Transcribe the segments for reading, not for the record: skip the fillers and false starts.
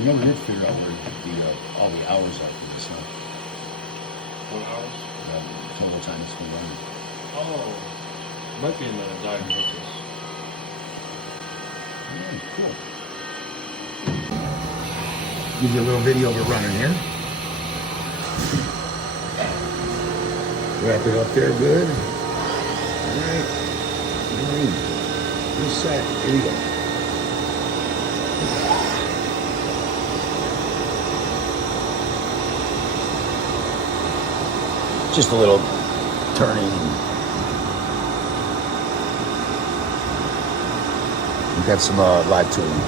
We never did figure out where all the hours are for this stuff. What hours? Total time it's been running. Oh, might be in the diagnosis. Alright, cool. Give you a little video of it running here. Wrap it up there good. Alright. Alright. Reset. Here we go. Just a little turning. We've got some live tooling.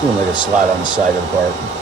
Doing like a slide on the side of the part.